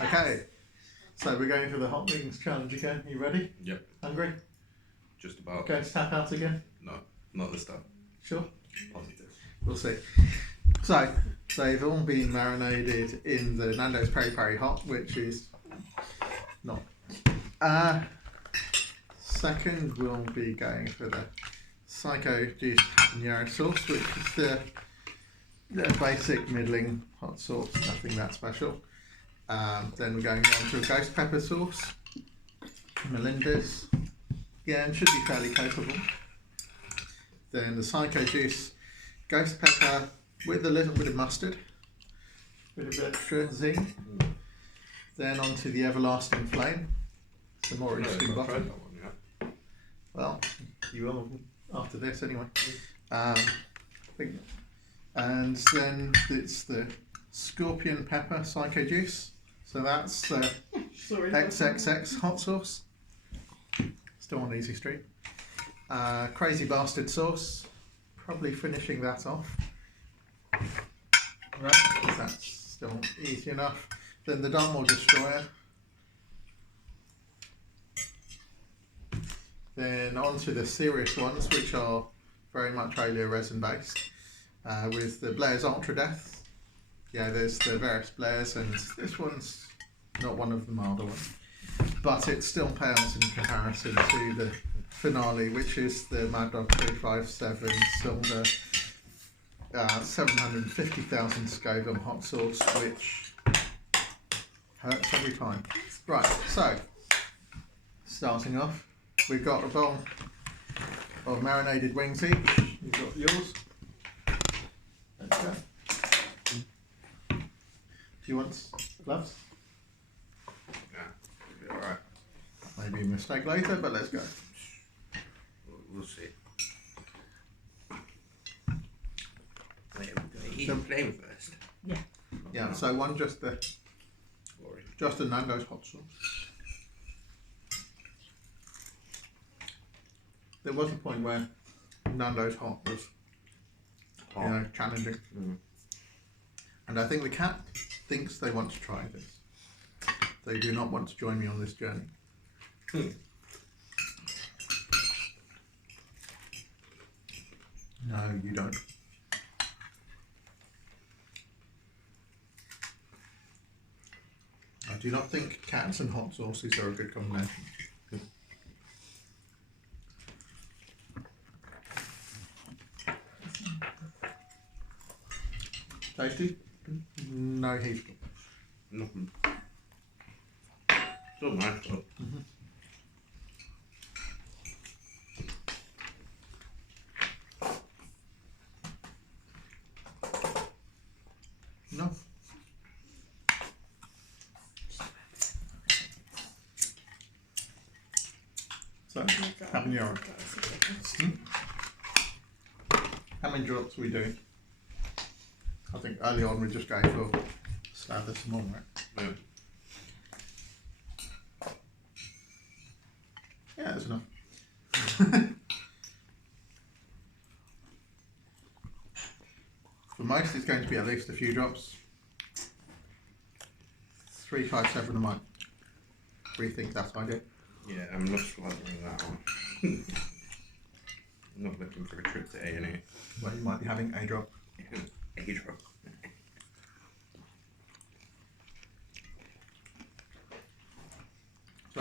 Okay, so we're going for the hot wings challenge again. You ready? Yep. Hungry? Just about. Going to tap out again? No, not this time. Sure? Positive. We'll see. So, they've all been marinated in the Nando's Peri Peri Hot, which is not. Second, we'll be going for the Psycho Juice habanero sauce, which is the basic middling hot sauce, nothing that special. Then we're going on to a ghost pepper sauce, Melinda's, yeah, and should be fairly capable. Then the Psycho Juice ghost pepper with a little bit of mustard, with a bit of extra zing. Then on to the Everlasting Flame, some more interesting bottom. Well, you will after this anyway. And then it's the Scorpion Pepper Psycho Juice. So that's XXX hot sauce. Still on Easy Street. Crazy Bastard sauce. Probably finishing that off. Right, that's still easy enough. Then the Dartmoor Destroyer. Then on to the serious ones, which are very much oleoresin based, with the Blair's Ultra Death. Yeah, there's the various Blairs, and this one's not one of the milder ones, but it still pales in comparison to the finale, which is the Mad Dog 357 Silver 750,000 Scoville hot sauce, which hurts every time. Right, so starting off, we've got a bowl of marinated wings each. You've got yours. There you go. Do you want gloves? Yeah, alright. Maybe a mistake later, but let's go. We'll see. Eat the flame first. Yeah. Yeah, so one just the Nando's hot sauce. There was a point where Nando's hot was challenging. And I think the cat thinks they want to try this. They do not want to join me on this journey. No, you don't. I do not think cats and hot sauces are a good combination. Tasty? No heat. Nothing. Still nice though. No. So, habanero. How many drops are we doing? I think early on we just go for slather some more, right? Yeah. Yeah, that's enough. For most, it's going to be at least a few drops. 3, 5, 7, I might rethink that idea. Yeah, I'm not slathering that one. I'm not looking for a trip to A&E. Well, you might be having a drop. A drop. So,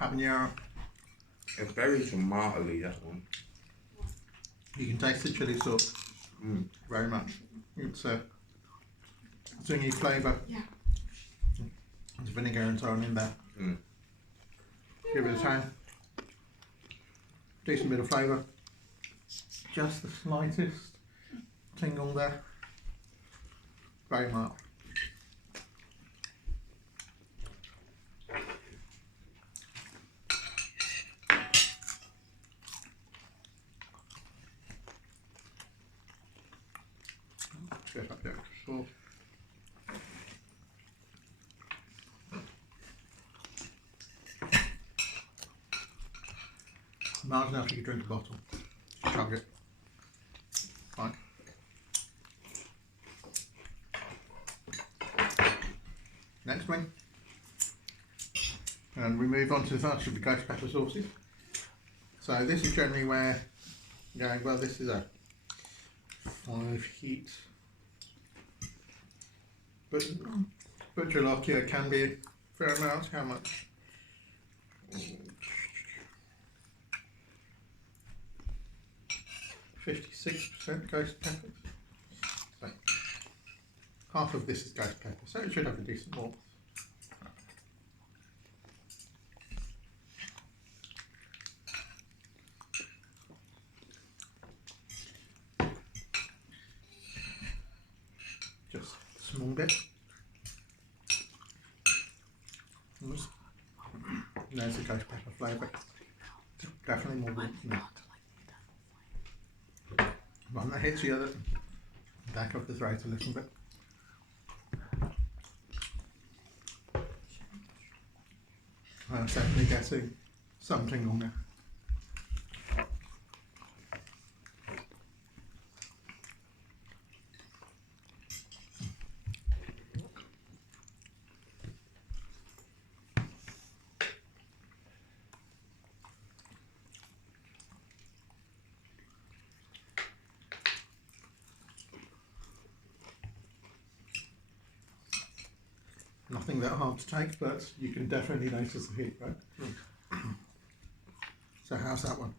habanero. It's very tomato-y, that one. You can taste the chili sauce very much. It's a zingy flavour. Yeah. There's vinegar and so on in there. Give it a time. Decent bit of flavour. Just the slightest tingle there. Very mild. Get up there. So, mild enough you could drink a bottle. Just chug it. Fine. Next wing. And we move on to the first of the ghost pepper sauces. So this is generally where you're going, well, this is a 5 heat. But Butcherlock can be a fair amount. How much? 56% ghost pepper. So half of this is ghost pepper, so it should have a decent warmth. Just a small bit. There's the ghost pepper flavour. Definitely more warmth than that. One that hits the other back of the throat a little bit. I'm definitely getting something on there. Nothing that hard to take, but you can definitely notice the heat, right? So how's that one?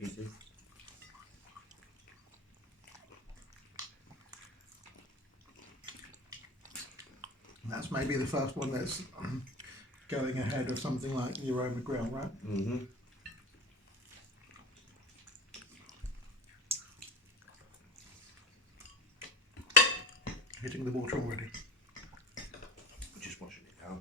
Easy. That's maybe the first one that's going ahead of something like the aroma grill, right? Mm-hmm. Hitting the water already. Just washing it down.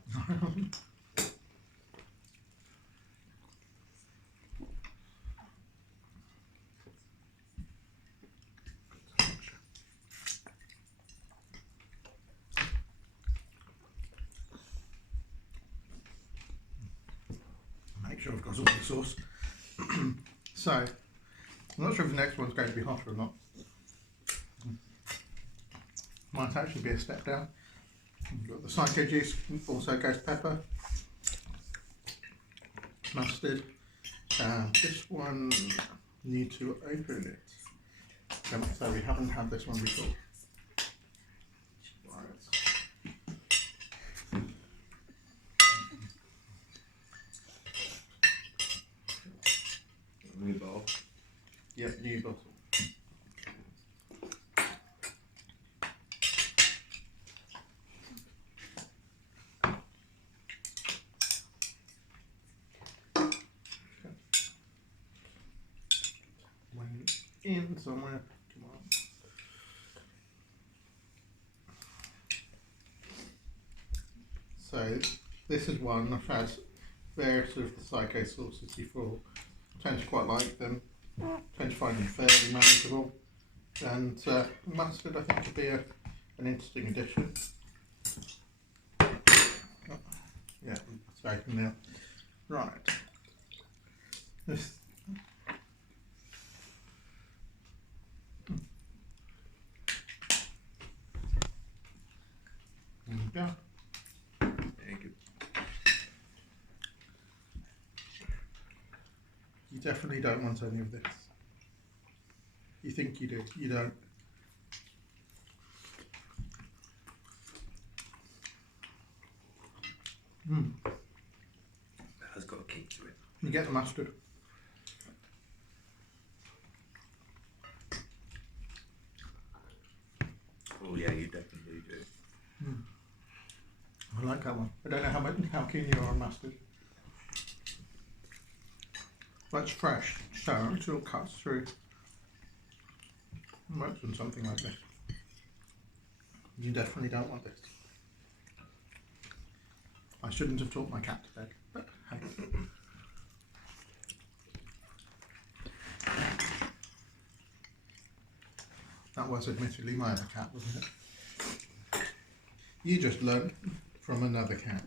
Make sure I've got all the sauce. So, I'm not sure if the next one's going to be hot or not. Might actually be a step down. You've got the psycho juice, also ghost pepper, mustard. This one, need to open it. So we haven't had this one before. Right. New bottle. Yep, new bottle. In somewhere. Come on. So this is one I've had various of the psycho sauces before. I tend to quite like them. Tend to find them fairly manageable. And mustard I think could be an interesting addition. Yeah, it's open now. Right. This. There we go. There you go. You definitely don't want any of this. You think you do, you don't. It has got a kick to it. You get the mustard. Oh yeah, you definitely do. I like that one. I don't know how keen you are on mustard. But it's fresh, so it still cuts through. Works on something like this. You definitely don't want this. I shouldn't have taught my cat to bed, but hey. That was admittedly my other cat, wasn't it? You just learned from another cat.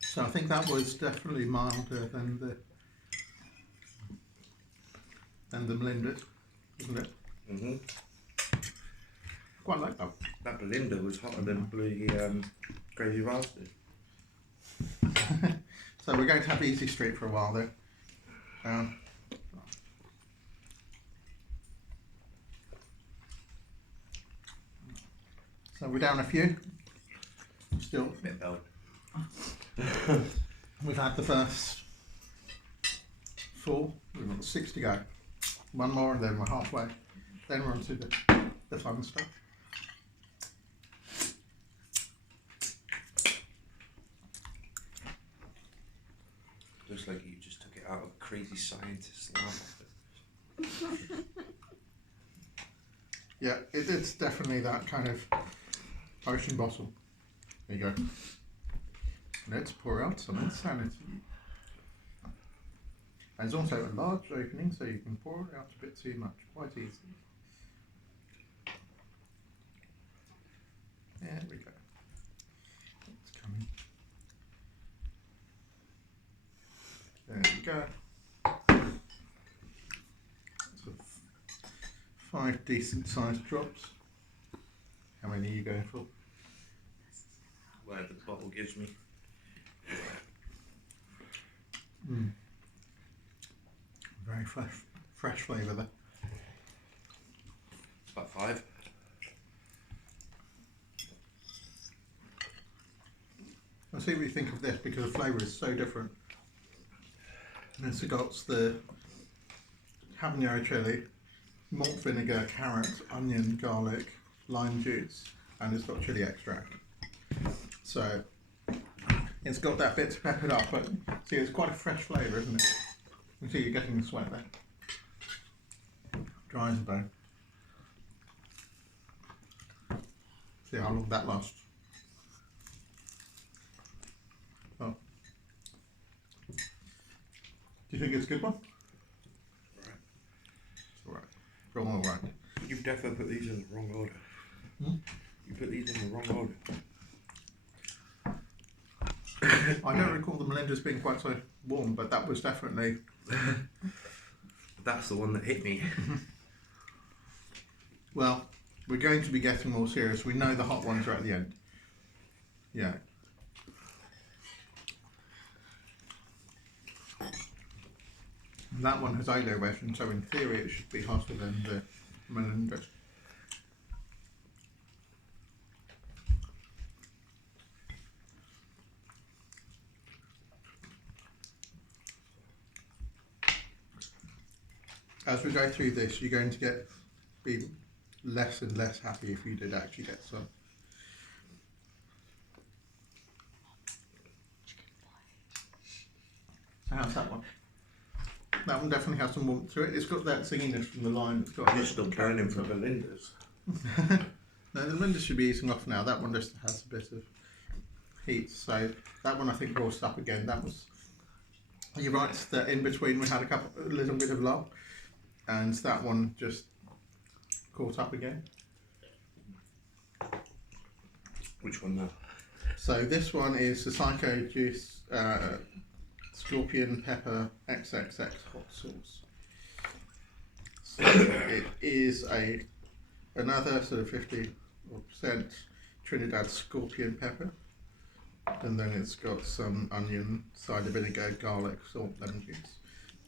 So I think that was definitely milder than the Melinda's, wasn't it? Quite like that. That Belinda was hotter than bloody Crazy Bastard. So we're going to have Easy Street for a while though. So we're down a few. Still. Bit belt. We've had the first 4. We've got 6 to go. One more and then we're halfway. Then we're on to the fun stuff. Looks like you just took it out of a crazy scientist's lab. Yeah, it's definitely that kind of ocean bottle. There you go. Let's pour out some insanity. There's also a large opening so you can pour it out a bit too much, quite easily. There we go. It's coming. There we go. So 5 decent sized drops. How many are you going for? Whatever the bottle gives me. Very fresh flavour there. It's about 5. I'll see what you think of this because the flavour is so different. It's got the habanero chili, malt vinegar, carrot, onion, garlic, lime juice, and it's got chili extract. So it's got that bit peppered up, but see, it's quite a fresh flavour, isn't it? You see, you're getting the sweat there. Dry as a bone. See how long that lasts. Oh. Do you think it's a good one? Right. It's alright. All right. You've definitely put these in the wrong order. You put these in the wrong order. I don't recall the Melinda's being quite so warm, but that was definitely... That's the one that hit me. Well, we're going to be getting more serious. We know the hot ones are at the end. Yeah. And that one has oleoresin, so in theory it should be hotter than the Melinda's. As we go through this, you're going to be less and less happy if you did actually get some. So how's that one? That one definitely has some warmth to it. It's got that zinginess from the lime. It's got You're still counting for Belinda's. No, the Melinda's should be easing off now. That one just has a bit of heat. So that one I think rolled up again. That was... You're right that in between we had a little bit of lull. And that one just caught up again. Which one now? So this one is the Psycho Juice Scorpion Pepper XXX Hot Sauce. So it is another sort of 50% Trinidad Scorpion Pepper. And then it's got some onion, cider vinegar, garlic, salt, lemon juice.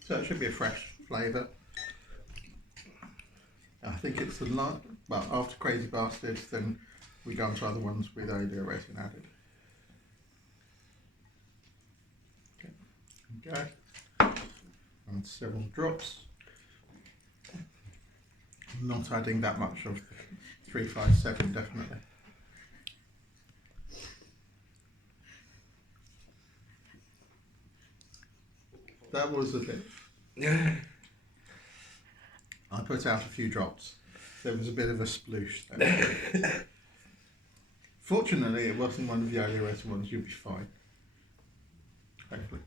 So it should be a fresh flavour. I think it's well, after Crazy Bastards, then we go on to other ones with oleoresin added. Okay. And several drops. Not adding that much of 357, definitely. That was the thing. I put out a few drops. There was a bit of a sploosh there. Fortunately, it wasn't one of the oleoresin ones. You'll be fine. Hopefully.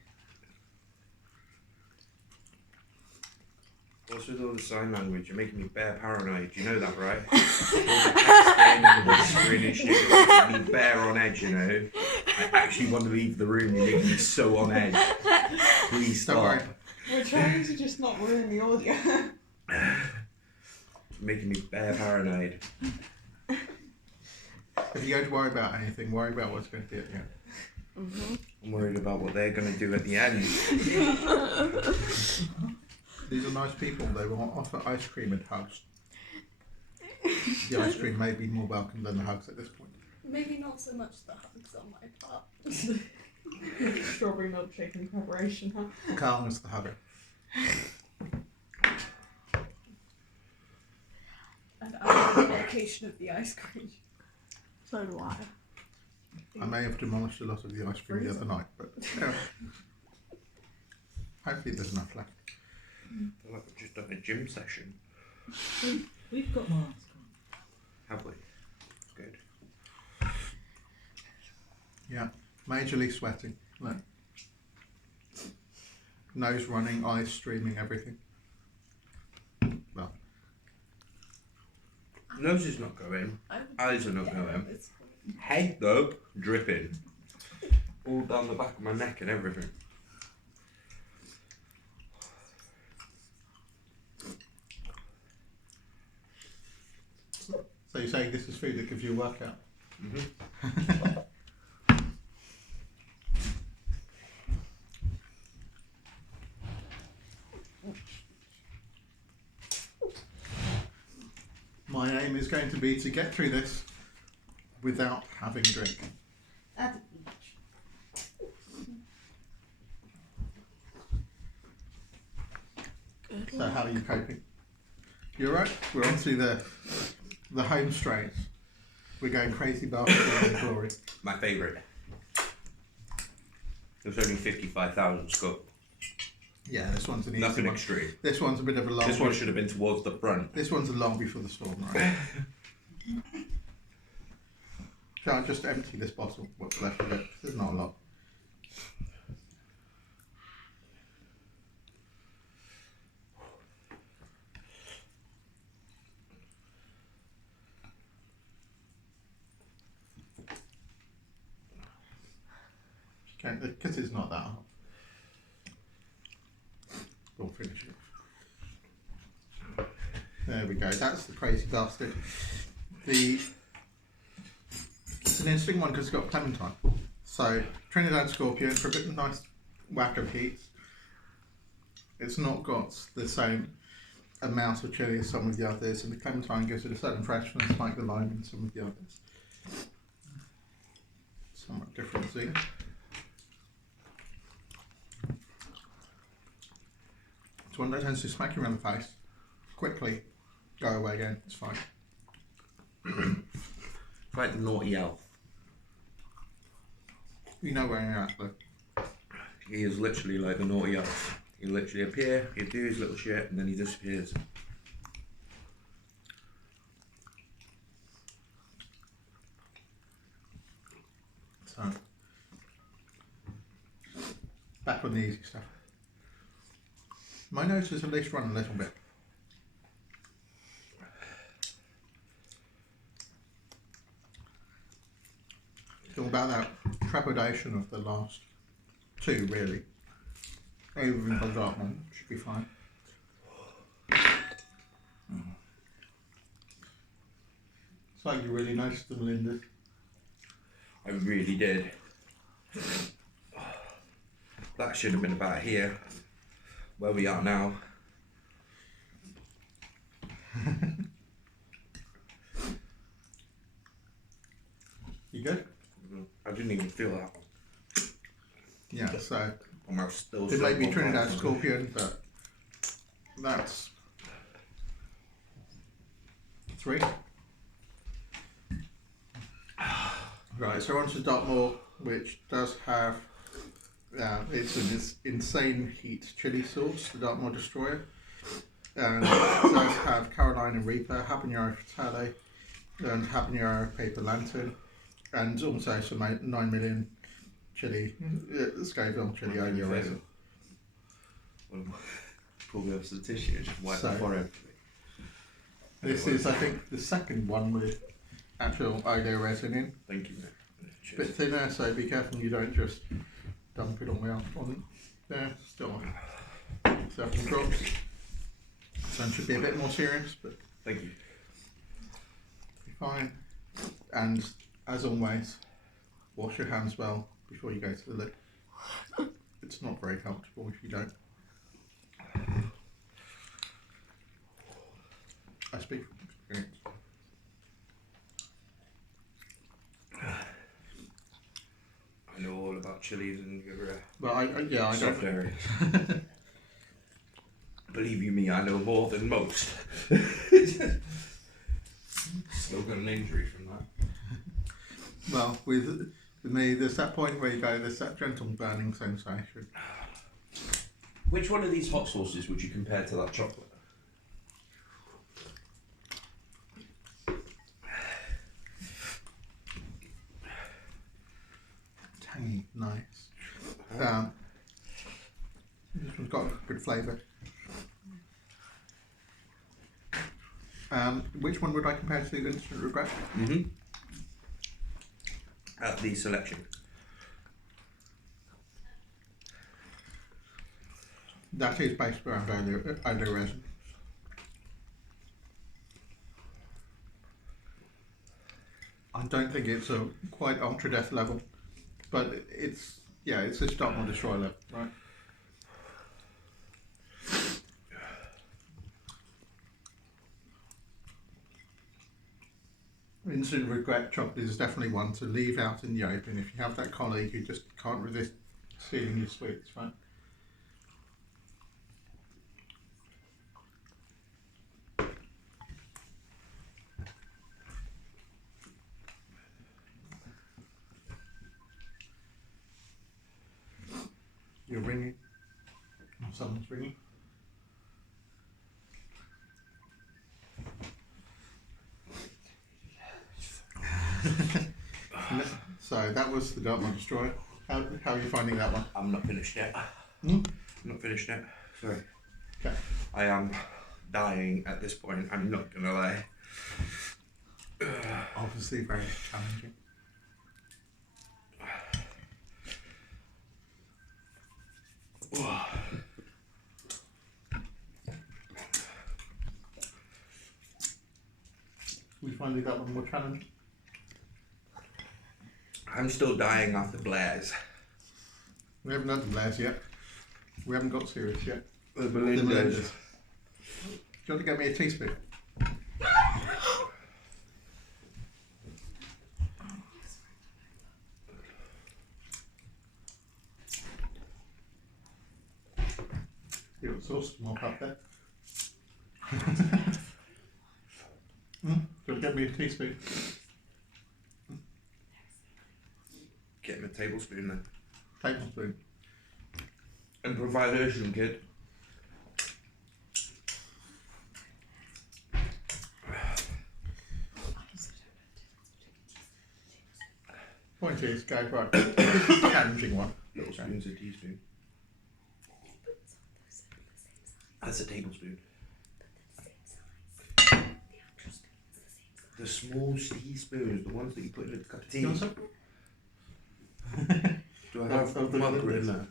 What's with all the sign language? You're making me bare paranoid. You know that, right? All the texting and the whispering and shit. You're making me bare on edge, you know. I actually want to leave the room. You're making me so on edge. Please stop. Don't worry. We're trying to just not ruin the audio. making me bear paranoid. If you go to worry about anything, worry about what's going to be at the end. Mm-hmm. I'm worried about what they're going to do at the end. These are nice people. They will offer ice cream and hugs. The ice cream may be more welcome than the hugs at this point. Maybe not so much the hugs on my part. Strawberry milkshake in preparation, huh? Carl is the hugger. And I have the location of the ice cream. So do I. I may have demolished a lot of the ice cream the other night, but hopefully there's enough left. I feel like we've just done a gym session. We've got masks on. Have we? Good. Yeah, majorly sweating. Look. Nose running, eyes streaming, everything. Well, Nose is not going. Eyes are not going. It's Head though, dripping. All down the back of my neck and everything. so you're saying this is food that gives you a workout? Mm-hmm. My aim is going to be to get through this without having a drink. At the beach. So how are you coping? You're right. We're on to the home strains. We're going crazy bastard in glory. My favourite. There's only 55,000 scope. Yeah, this one's an easy Nothing one. extreme. This one's a bit of a long. This one should have been towards the front. This one's a long before the storm, right? Shall I just empty this bottle? What's left of it? There's not a lot. Okay, because it's not that hot. We'll finish it. There we go. That's the crazy bastard. It's an interesting one because it's got clementine. So Trinidad Scorpion for a bit of nice whack of heat. It's not got the same amount of chili as some of the others, and the clementine gives it a certain freshness like the lime in some of the others. Somewhat different, see? It's one that tends to smack you around the face quickly, go away again, it's fine. It's like the naughty elf. You know where you're at though. He is literally like the naughty elf. He literally appear, he'll do his little shit, and then he disappears. So, back on the easy stuff. My nose has at least run a little bit. It's all about that trepidation of the last two, really. Even the dark one should be fine. It's like you really noticed them, Linda. I really did. That should have been about here. Where we are now. You good? I didn't even feel that one. Yeah, so On my still it may be so Trinidad confident. Scorpion, but that's 3. Right, so on to Dartmoor, which does have it's this insane heat chili sauce, the Dartmoor Destroyer, and it does have Carolina Reaper, Habanero Fatale, and Habanero Paper Lantern, and also some 9 million chili, scoville chili oleoresin. Pull me off some tissue and just wipe So- the forehead. This is, I think, the second one with actual oleoresin in. Thank you, mate. It's a bit thinner, so be careful you don't just dump it on there. Still 7 drops. This one should be a bit more serious, but Thank you. Be fine. And as always, wash your hands well before you go to the loo. It's not very comfortable if you don't. I speak from experience. I know all about chilies and your Well, I soft don't. areas. Believe you me, I know more than most. Still got an injury from that. Well, with me, there's that point where you go, there's that gentle burning sensation. Which one of these hot sauces would you compare to that chocolate? Tangy, nice. This one's got a good flavour. Which one would I compare to Instant Regret? Mm-hmm. At the selection. That is based around oleoresin. I don't think it's a quite ultra death level, but it's a stop or destroy level, right? Instant Regret chocolate is definitely one to leave out in the open if you have that colleague who just can't resist stealing your sweets, right? You're ringing. Someone's ringing. So that was the Dartmoor Destroyer. How are you finding that one? I'm not finished yet. Hmm? I'm not finished yet. Sorry. Okay. I am dying at this point, I'm not gonna lie. Obviously very challenging. We finding that one more challenging? I'm still dying after Blair's. We haven't done the Blairs yet. We haven't got serious yet. The The Melinda's. Melindas. Do you want to get me a teaspoon? You got sauce to mop up there. Do you want to get me a teaspoon? Get him a tablespoon then. Tablespoon. Improvisation, kid. Point is, go for it. This is a challenging one. Little spoon's a teaspoon. That's a tablespoon. The small teaspoons, the ones that you put in a cup of tea. You want some? Do I have a marker in there?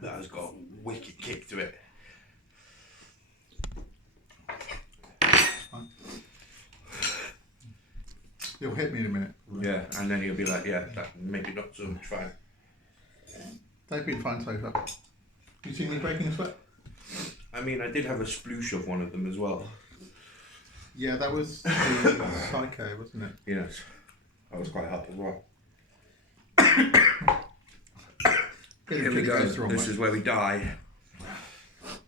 That has got a wicked kick to it. You'll hit me in a minute. Yeah, and then you'll be like, yeah, that maybe not so much fine. They've been fine so far. You seen me breaking a sweat? I mean, I did have a sploosh of one of them as well. Yeah, that was the Psycho, wasn't it? Yes, that was quite hot as well. Here we go. This is where we die.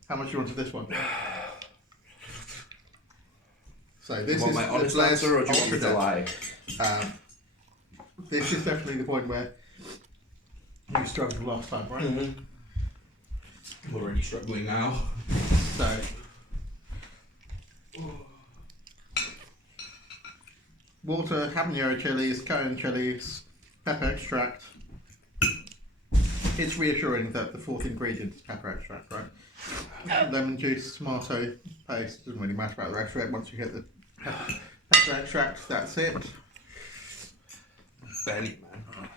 How much do you want of this one? So this Do you want is my honest the Blair's answer, or do you want me to Ultra lie? Death. This is definitely the point where you struggled last time, right? Mm-hmm. I'm already struggling now. So water, habanero chilies, cayenne chilies, pepper extract. It's reassuring that the fourth ingredient is pepper extract, right? Lemon juice, tomato paste, doesn't really matter about the rest of it. Once you get the pepper extract, that's it. Barely, man.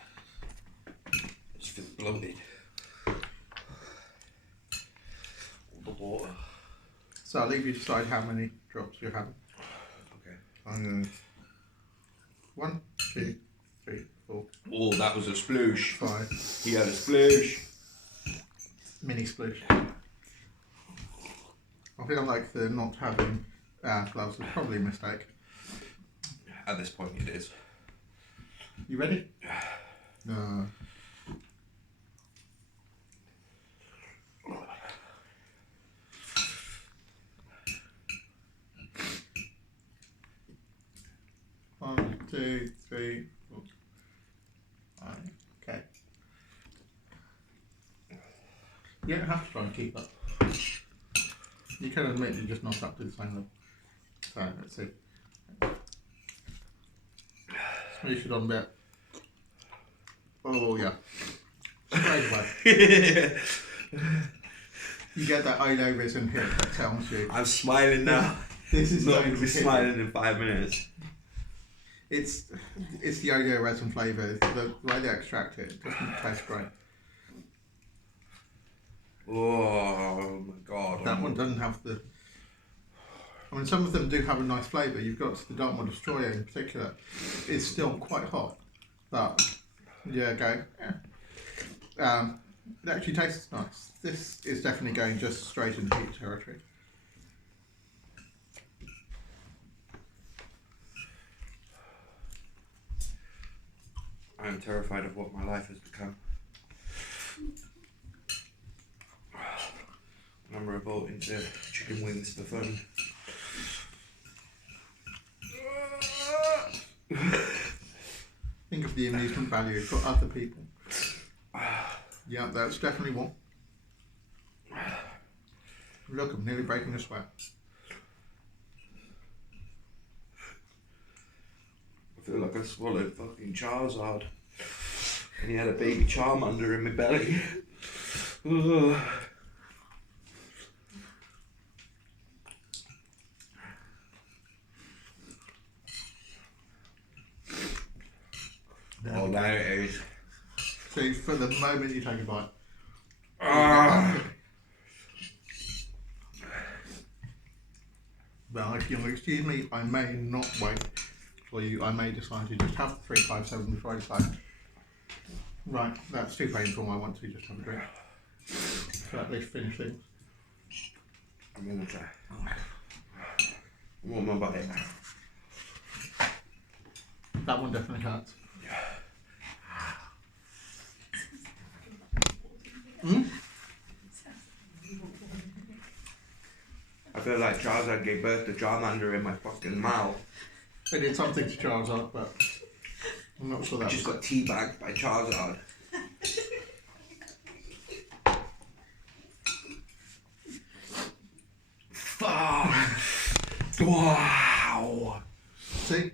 I just feel bloated. water. So I'll leave you to decide how many drops you're having. Okay. 1, 2, 3, 4, Oh, that was a sploosh. 5. He had a sploosh. Mini sploosh. I feel like the not having gloves was probably a mistake. At this point, it is. You ready? No. One, 2, 3, 4, 5. Okay. You don't have to try and keep up. You can admit you're just not up to the same level. So let's see. Smoosh it on a bit. Oh yeah. Straight away. You get that oleoresin hit that tells you I'm smiling now. this is Not going going to be hit. smiling in 5 minutes. It's the oleoresin flavour. The way they extract it, it doesn't taste great. Oh my god. That one doesn't have the. I mean, some of them do have a nice flavour. You've got the Dartmoor Destroyer in particular. It's still quite hot, but yeah, go. Yeah. It actually tastes nice. This is definitely going just straight into heat territory. I am terrified of what my life has become. I'm revolting to chicken wings for fun. Think of the amusement value for other people. Yeah, that's definitely one. Look, I'm nearly breaking a sweat. I feel like I swallowed fucking Charizard. And he had a baby Charmander in my belly. Ugh. Oh, now it is. See, for the moment you take a bite. Ah. Well, if you'll excuse me, I may not wait for you. I may decide to just have the 357 before I decide. Right, that's too painful. I want to just have a drink. So at least finish things. I'm gonna try. I want my body. That one definitely hurts. Mm? I feel like Charizard gave birth to Charmander in my fucking mouth. I did something to Charizard, but I'm not sure I that just was got teabagged by Charizard. Fuck! Wow! See?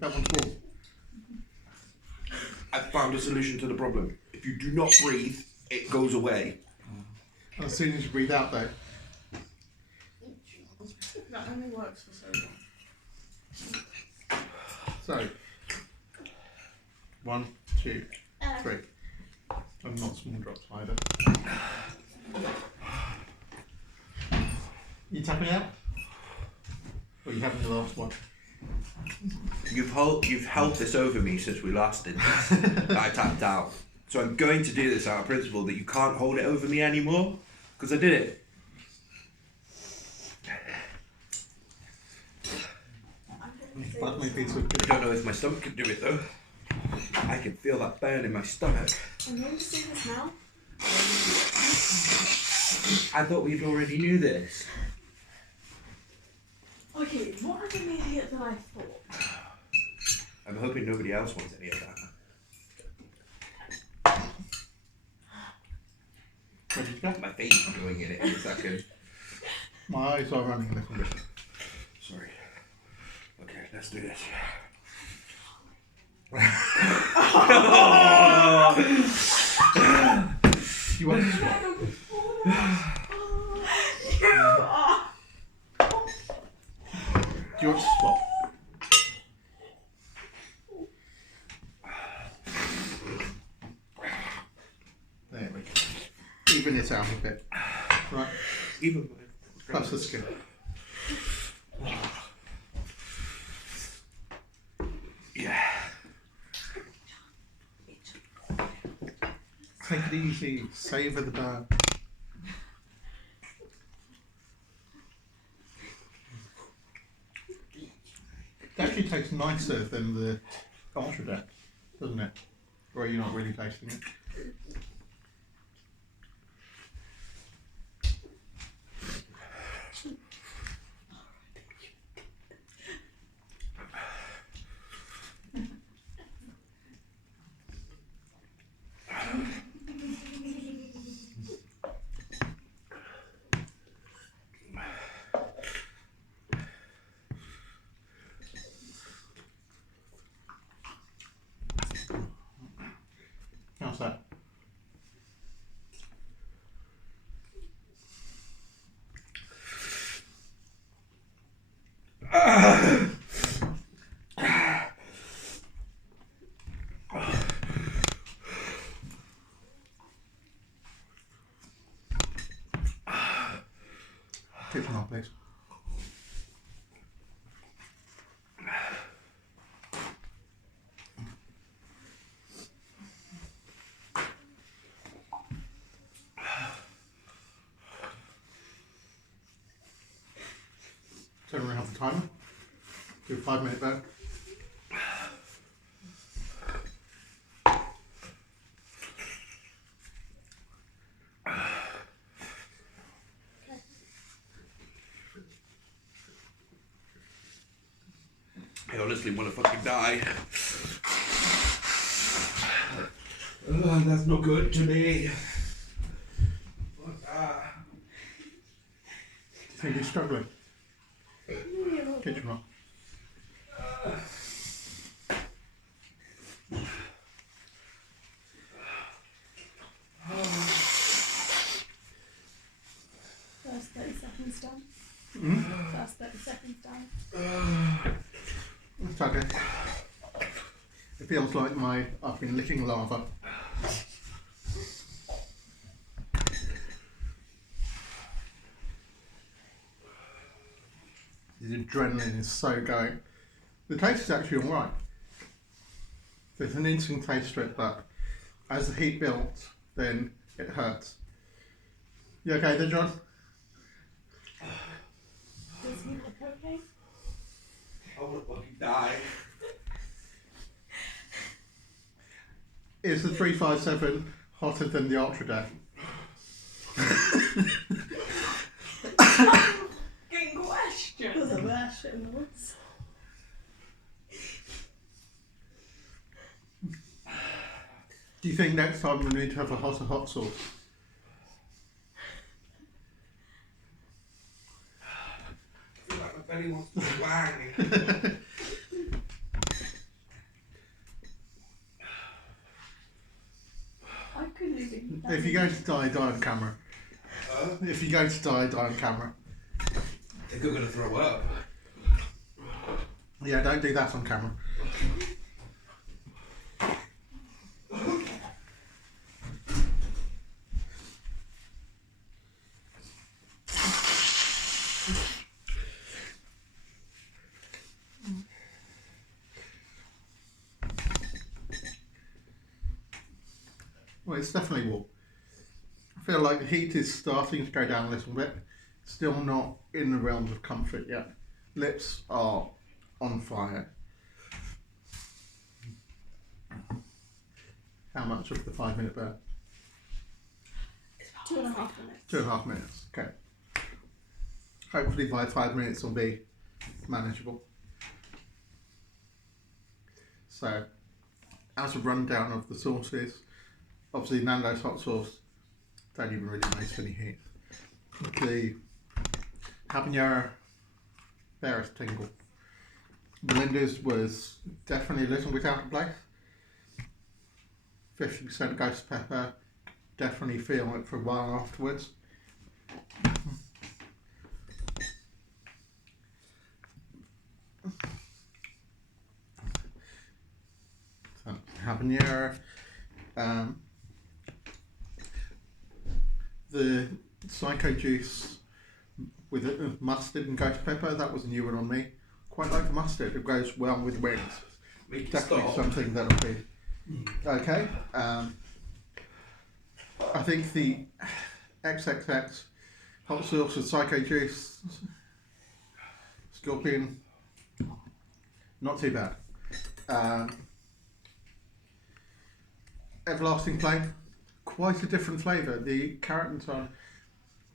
That one's full. I found a solution to the problem. If you do not breathe, it goes away. And as soon as you breathe out though. That only works for so long. So 1, 2, 3. And not small drops either. You tapping out? Or are you having the last one? You've held this over me since we last did this. I tapped out. So I'm going to do this out of principle that you can't hold it over me anymore. Because I did it. That may be so I good. don't know if my stomach can do it though. I can feel that burn in my stomach. I'm going to see this now. I thought we'd already knew this. Okay, what of an idiot than I thought? I'm hoping nobody else wants any of that. Where did you go? My face is going in it in a second. My eyes are running a little bit. Sorry. Okay, let's do this. You want to swap? Do you want to swap? There we go. Even it out a bit. Right, Even plus the skin. Yeah. Take it easy, savour the burn. It actually tastes nicer than the ultra depth, doesn't it? Or are you not really tasting it? How's that? Kitchen off, please. Turn around half the timer. Do a 5-minute burn. I honestly want to fucking die. Oh, that's not good to me. What's that? Do you think you're struggling? Kitchen roll. First 30 seconds done. First 30 seconds done. It's okay. It feels like I've been licking lava. The adrenaline is so going. The taste is actually alright. There's an instant taste to it, but as the heat builds, then it hurts. You okay there, John? Does he look okay? I want to fucking die. Is the 357 hotter than the Ultra Day? Fucking question. There's a rash in the woods. Do you think next time we need to have a hotter hot sauce? I feel like my belly wants to wang. I couldn't even. If you're going to die, die on camera. If you're going to die, die on camera. I think I'm going to throw up. Yeah, don't do that on camera. Well, it's definitely warm. I feel like the heat is starting to go down a little bit. Still not in the realms of comfort yet. Lips are on fire. How much of the 5-minute burn? 2.5 minutes. 2.5 minutes, okay. Hopefully by 5 minutes will be manageable. So, as a rundown of the sauces, obviously Nando's hot sauce, don't even really taste any heat. The habanero, Bear's tingle. Belinda's was definitely a little bit out of place. 50% ghost pepper, definitely feel it for a while afterwards. So, habanero. The Psycho juice with mustard and ghost pepper. That was a new one on me. Quite like the mustard. It goes well with wings. Make it Definitely stop. something that'll be okay. I think the XXX hot sauce with psycho juice, scorpion, not too bad. Everlasting flame, quite a different flavour. The carrot and so on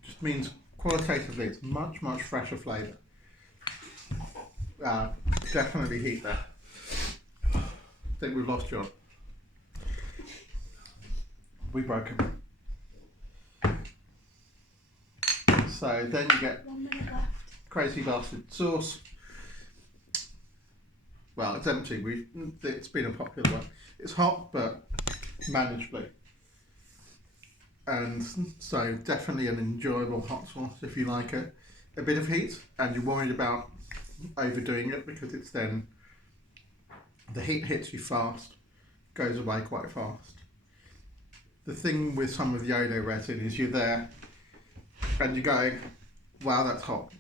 just means qualitatively it's much fresher flavour. Definitely heat there. I think we've lost John. We broke him. So then you get 1 minute left. crazy bastard sauce. Well, it's empty. It's been a popular one. It's hot, but manageably. And so definitely an enjoyable hot sauce if you like it. A bit of heat, and you're worried about overdoing it because it's then the heat hits you fast, goes away quite fast. The thing with some of the oleoresin is you're there and you're going, wow, that's hot.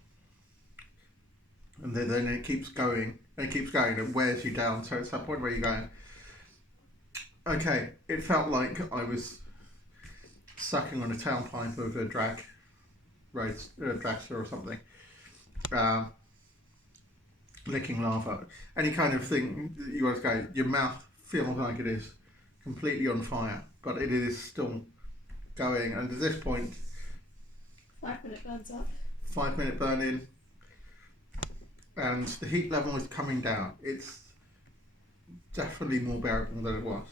And then it keeps going, and it keeps going, and it wears you down. So it's that point where you're going, okay, it felt like I was sucking on a tailpipe of a dragster or something. Licking lava. Any kind of thing that you want to go, your mouth feels like it is completely on fire, but it is still going. And at this point, 5 minute burns up. 5 minute burn in, and the heat level is coming down. It's definitely more bearable than it was,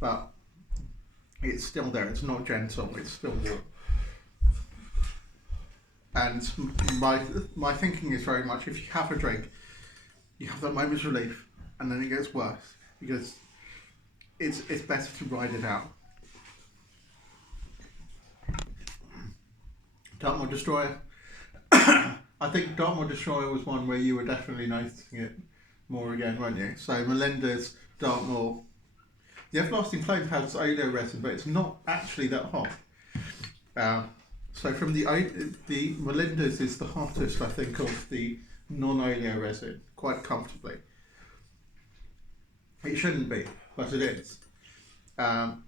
but it's still there. It's not gentle, it's still warm. And my thinking is very much, if you have a drink, you have that moment's relief, and then it gets worse, because it's better to ride it out. Dartmoor Destroyer. I think Dartmoor Destroyer was one where you were definitely noticing it more again, weren't you? So Melinda's, Dartmoor. The Everlasting Flame has oleoresin, but it's not actually that hot. So from the Melinda's is the hottest, I think, of the non-oleoresin, quite comfortably. It shouldn't be, but it is. The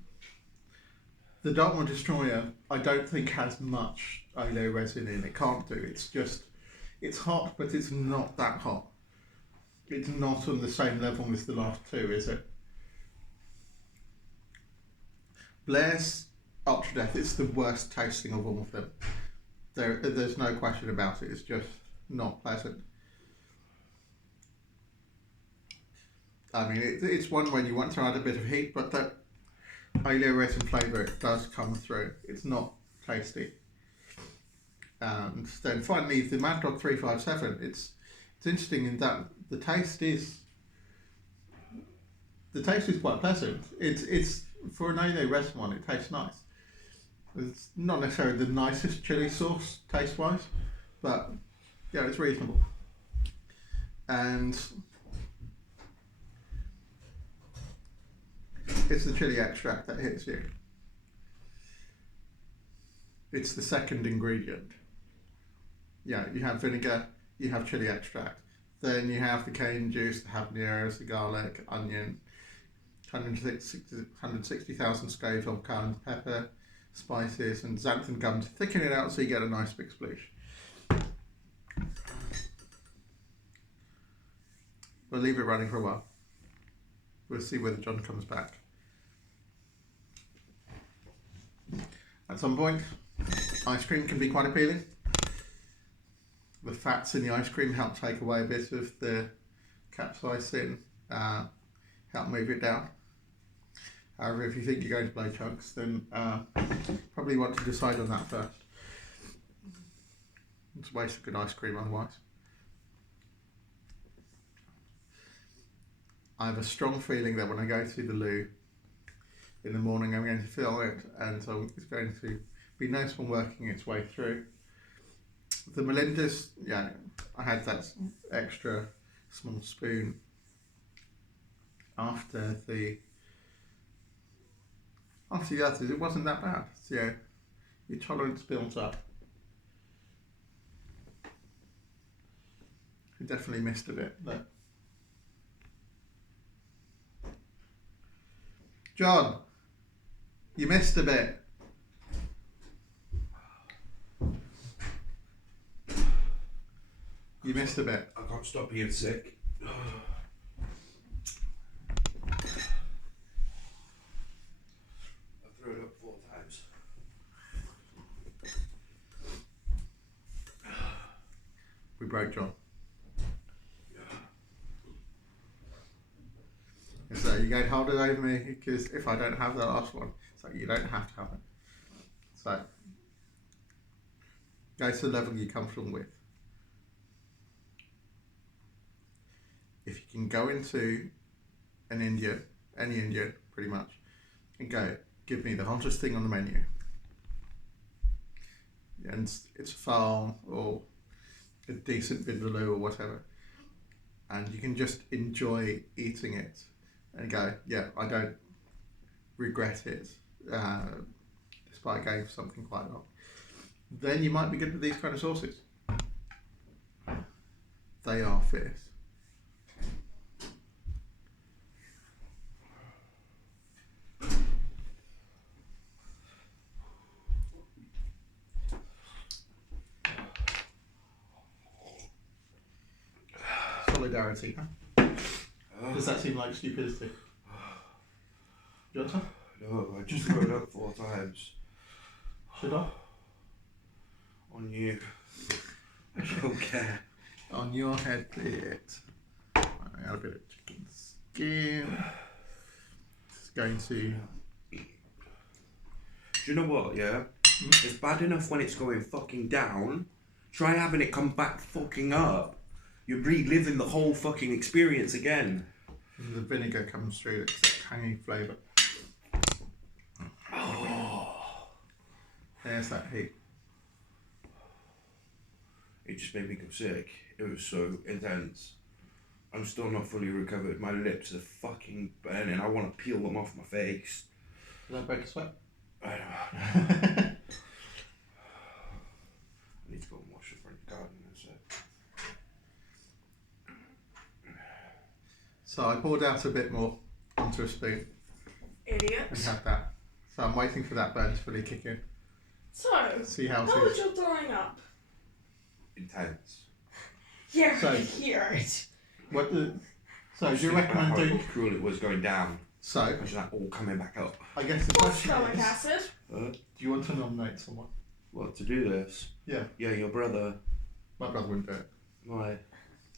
Dartmoor Destroyer, I don't think has much oleoresin in. It can't do. It's hot, but it's not that hot. It's not on the same level as the last two, is it? Blair's Ultra Death is the worst tasting of all of them. There's no question about it. It's just not pleasant. I mean, it's one when you want to add a bit of heat, but that oleoresin flavour, it does come through. It's not tasty. And then finally, the Mad Dog 357. It's interesting in that the taste is quite pleasant. It's for an oleoresin one, it tastes nice. It's not necessarily the nicest chili sauce taste wise, but yeah, it's reasonable. And it's the chili extract that hits you. It's the second ingredient. Yeah, you have vinegar, you have chili extract, then you have the cane juice, the habaneros, the garlic, onion, 160,000 scoville cayenne pepper, spices, and xanthan gum to thicken it out so you get a nice big sploosh. We'll leave it running for a while. We'll see whether John comes back. At some point, ice cream can be quite appealing. The fats in the ice cream help take away a bit of the capsaicin, help move it down. However, if you think you're going to blow chunks, then probably want to decide on that first. It's a waste of good ice cream otherwise. I have a strong feeling that when I go to the loo in the morning, I'm going to feel it, and so it's going to be nice one working its way through. The Melinda's, yeah, I had that extra small spoon after the others. It wasn't that bad. So, yeah, Your tolerance builds up. You definitely missed a bit. Look. John, you missed a bit. You missed a bit. I can't stop being sick. I threw it up 4 times. We broke John. So you go hold it over me because if I don't have the last one, so you don't have to have it. So go to the level you're comfortable with. If you can go into an Indian, any Indian pretty much, and go, give me the hottest thing on the menu. And it's a farm or a decent vindaloo or whatever. And you can just enjoy eating it and go, yeah, I don't regret it, despite going for something quite long. Then you might be good with these kind of sauces. They are fierce. Solidarity, huh? Does that seem like stupidity? Your turn? No, I just threw it up 4 times. Should I? On you. I don't care. On your head, please. I got a bit of chicken skin. It's going to. Do you know what, yeah? It's bad enough when it's going fucking down. Try having it come back fucking up. You're reliving the whole fucking experience again. The vinegar comes through, it's a tangy flavour. Oh. There's that heat. It just made me go sick. It was so intense. I'm still not fully recovered. My lips are fucking burning. I want to peel them off my face. Does that break a sweat? I don't know. I need to go and wash the front garden in a sec. So I poured out a bit more onto a spoon Idiot. and had that. So I'm waiting for that burn to fully kick in. So, See how how it was is. your throwing up? Intense. Yeah, So- I can hear it. What the, so do you How recommend doing? cruel it was going down. So Imagine that all coming back up. I guess the What's question stomach is, acid? do you want to nominate someone? What, to do this? Yeah, Yeah, your brother. my brother wouldn't do it. Why?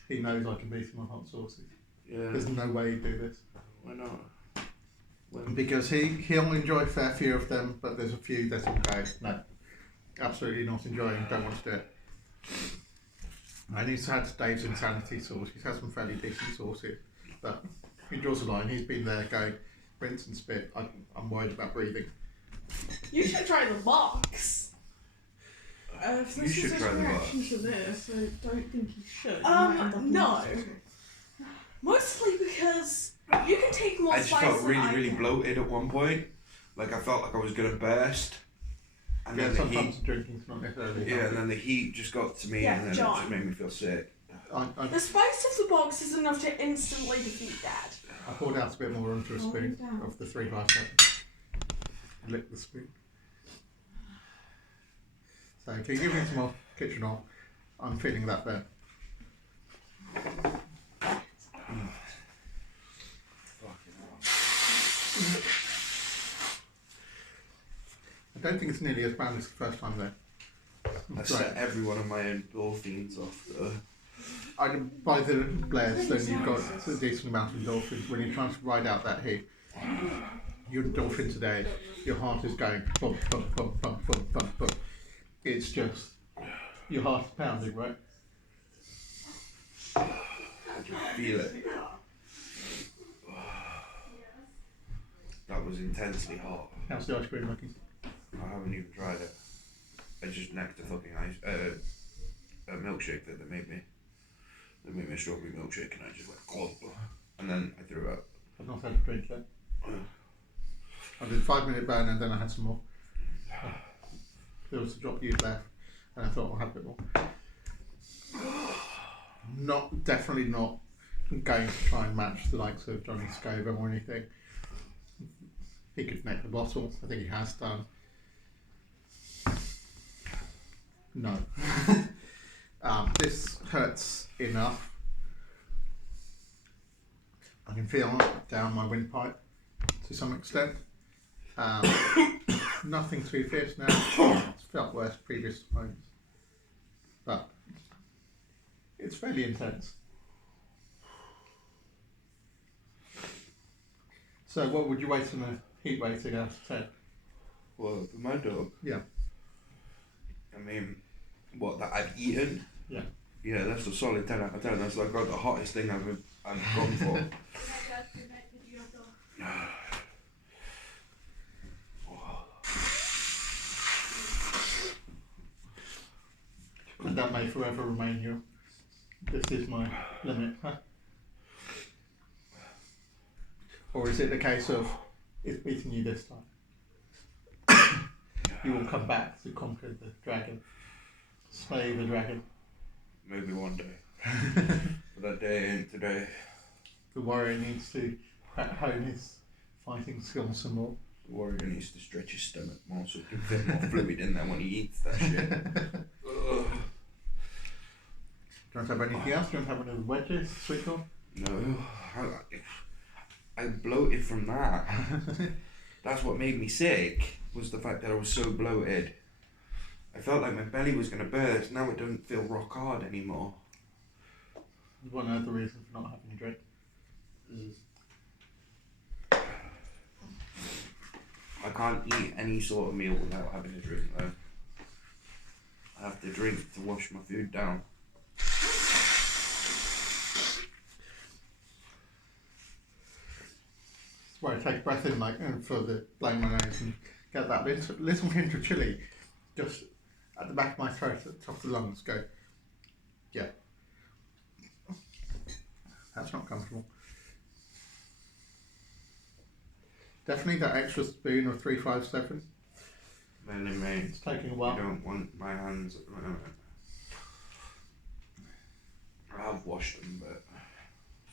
He knows I can beat him on hot sauces. Yeah. There's no way he'd do this. Why not? When? Because he'll enjoy a fair few of them, but there's a few that he'll go, no, absolutely not enjoying, don't want to do it. And he's had Dave's insanity sauce, he's had some fairly decent sauces, but he draws a line, he's been there going, rinse and spit, I'm worried about breathing. You should try the box. If You this should is his try the reaction box. to this, I don't think he should. He might end up in No. hospital. Mostly because you can take more I just spice felt than really, I really can. bloated at one point. Like I felt like I was gonna burst. And Yeah, then the sometimes heat. drinking's not necessarily Yeah, and then the heat just got to me, Yeah, and then it John. just made me feel sick. The spice of the box is enough to instantly defeat that. I poured out a bit more onto a Hold spoon it down. of the 3x7. Lick the spoon. So can you give me some more kitchen oil? I'm feeling that burn. I don't think it's nearly as bad as the first time though. I Right. set every one of my endorphins off. By the Blairs, then you've got a decent amount of endorphins. When you're trying to ride out that heat, your endorphin today, your heart is going bump, bump, bump, bump, bump, bump, bump. It's just, your heart's pounding, right? I can feel it. That was intensely hot. How's the ice cream looking? I haven't even tried it. I just necked a fucking a milkshake that they made me. They made me a strawberry milkshake and I just went glump. And then I threw up. I've not had a drink yet. I did 5 minute burn and then I had some more. there was a drop you'd left, and I thought I'll have a bit more. Definitely not going to try and match the likes of Johnny Scoville or anything. He could neck the bottle. I think he has done. No. This hurts enough. I can feel it down my windpipe to some extent. Nothing too fierce now. It's felt worse previous times. But it's fairly intense. So what would you rate on a heat rating out of 10? Well, for my dog, Yeah. I mean, what, that I've eaten? Yeah. Yeah, that's a solid 10 out of 10. That's like the hottest thing I've gone for. And that may forever remain your, this is my limit, huh? Or is it the case of, it's beating you this time? You will come back to conquer the dragon, slay the dragon. Maybe one day. But that day ain't today. The warrior needs to hone his fighting skills some more. The warrior needs to stretch his stomach more so he can fit more fluid in there when he eats that shit. Do you want to have anything else? Do you want to have one of the wedges, sweet corn? No, I bloated from that. That's what made me sick, was the fact that I was so bloated. I felt like my belly was going to burst. Now it doesn't feel rock hard anymore. One other reason for not having a drink. I can't eat any sort of meal without having a drink though. I have to drink to wash my food down. That's why I take a breath in, like, and for the blowing my nose and get that little hint of chili just at the back of my throat, at the top of the lungs, go, yeah. That's not comfortable. Definitely that extra spoon of 357. Mainly mate, It's taking a I while. don't want my hands at the moment. I have washed them, but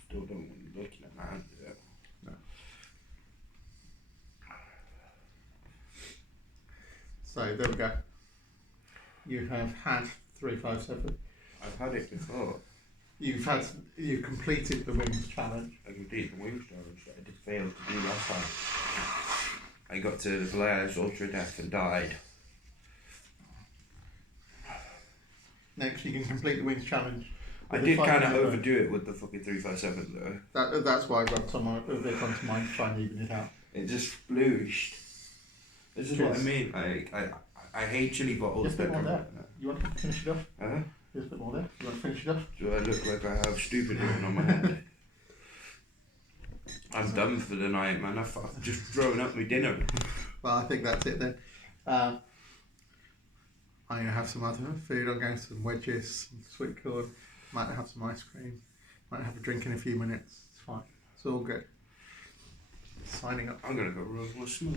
still don't want you looking at my hands yet. No. So there we go. You have had 357. I've had it before. You completed the wings challenge. I completed the wings challenge that I did fail to do last time. I got to Blair's ultra death and died. Next, you can complete the wings challenge. I with did the kind of 5 overdo it with the fucking 357 though. That's why I got some of this onto mine to try and even it out. It just splooshed. This is what I mean. Like I hate chili bottles. Just a bit more come- there. You want to finish it off? Huh? There's a bit more there. You want to finish it off? Do I look like I have stupid written on my head? I'm done for the night, man. I've just thrown up my dinner. Well, I think that's it then. I'm going to have some other food. I'm going to some wedges, some sweet corn. Might have some ice cream. Might have a drink in a few minutes. It's fine. It's all good. Signing up. I'm gonna go roll more smoke.